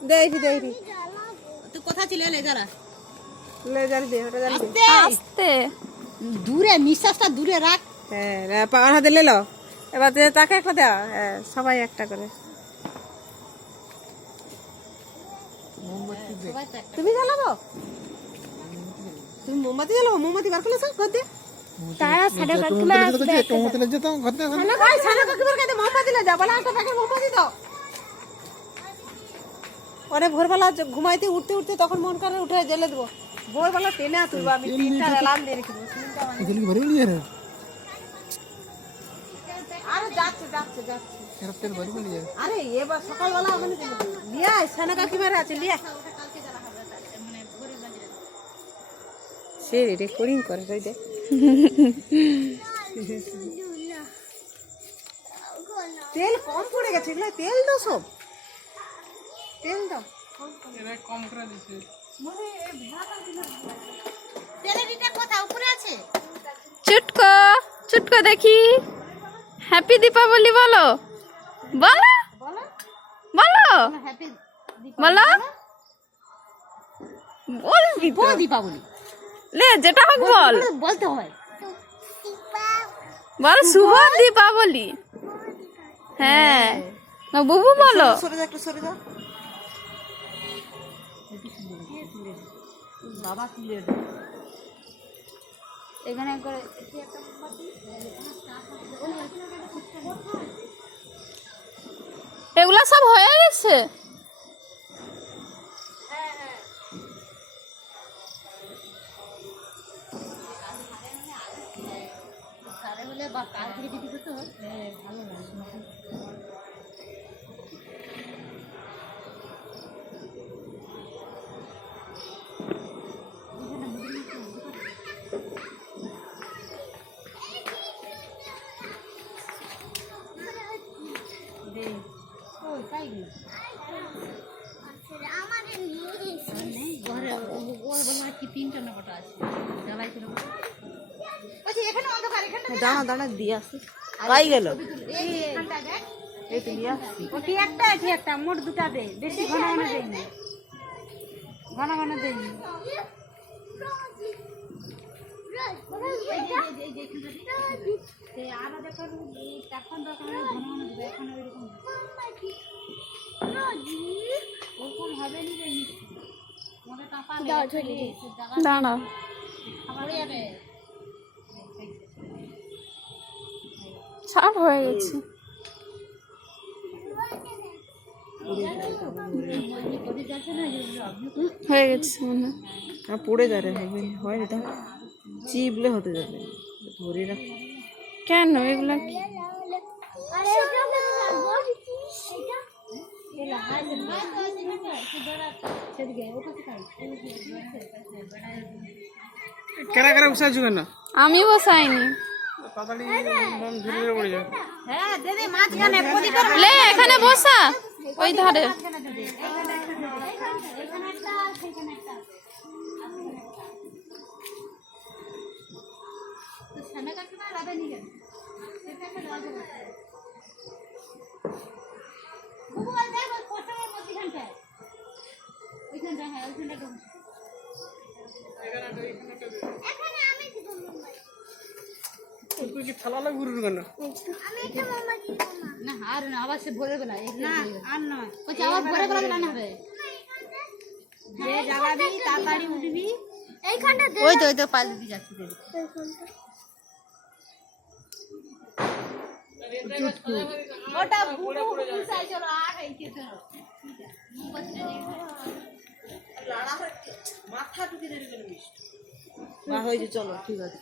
দেখি দেখি তুই কোথা ছিল লেজারা লেজার দে ওটা জানি আস্তে দূরে নিঃশ্বাসটা দূরে রাখ। হ্যাঁ পাওয়ার হাতে লে লো এবার তাকে একটা দেওয়া হ্যাঁ সবাই একটা করে তুমি জ্বালাবো তুমি মোমবাতি জ্বালাবো মোমবাতি বার করলে সব ঘর দিয়ে তারা সাড়ে কাকিমা আসবে সানা কাকিমার কাছে মোমবাতি লে যা বলা একটা প্যাকেট মোমবাতি দাও পরে ভোরবেলা ঘুমাইতে উঠতে উঠতে তখন মন করে উঠে জ্বেলে দেবো ভোরবেলা টেনে তুলবো আমি 3টার অ্যালার্ম দিয়ে রেখে দেবো 3টা আরে যাচ্ছে যাচ্ছে যাচ্ছে আরে এবার সকালবেলা ওখানে লিয়া সানা কাকিমার আছে লিয়া সে রেকর্ডিং করে তাই দে তেল কম পড়ে গেছে এগুলো তেল দাও সব তেল দাও কম করে দিছে তেলের লিটার কোথা উপরে আছে? চুটকো চুটকো দেখি হ্যাপি দীপাবলি বলো বলো বলো হ্যাপি বলো বলবি তো দীপাবলি লে যেটা হোক বল বলতে হয়। বল শুভ দীপাবলি হ্যাঁ না বুবু বলো সরে যা একটু সরে যা বাবা তুলে এখানে করে একটা এগুলা সব হয়ে গেছে সারে হলে বা কাল থেকে যদি করতে হয় ভালো লাগে। ঘরে কি 3টা নটা আছে জ্বালাই ছিল এখানে অন্ধকার এখানে দাঁড়া দাঁড়া দিয়ে আসি পাই গেল এখানটা দেখ এই তো নিয়ে আসছি ওটি একটা মোট দুটা দে বেশি ঘন ঘন দেইনি ঘন ঘন দেইনি আরো দেখো এখন দরকার ঘন ঘন দেবে এখন ওইরকম ওরকম হবে নি রে মনে টাকা দাঁড়াও খাবার যাবে সব হয়ে গেছে হয়ে গেছে মনে হয়। আর পড়ে যাবে হবে হয় এটা চিপলে হতে যাবে ধরে রাখ কেন এগুলা কি? কেরা কেরা বসাইছো কেন আমি বসাইনি তাড়াতাড়ি মন ধরে পড়ে যাবে হ্যাঁ দে দে মাঝখানে প্রদীপের লে এখানে বসা ওই ধারে তুই কি থালা লাগবে কেন না আর না আবার সে ভরে বেলা না আর নয় বলছি আবার ভরে বেলা দিলে না হবে যে জ্বালাবি তাড়াতাড়ি উঠবি এইখানটা দে ওই তো পাল দিয়ে যাচ্ছি দে ওটা বুড়ো সাইজ চলো আর এইতে চলো মাথা টুকে দেবে মিষ্টি হয়েছে চলো ঠিক আছে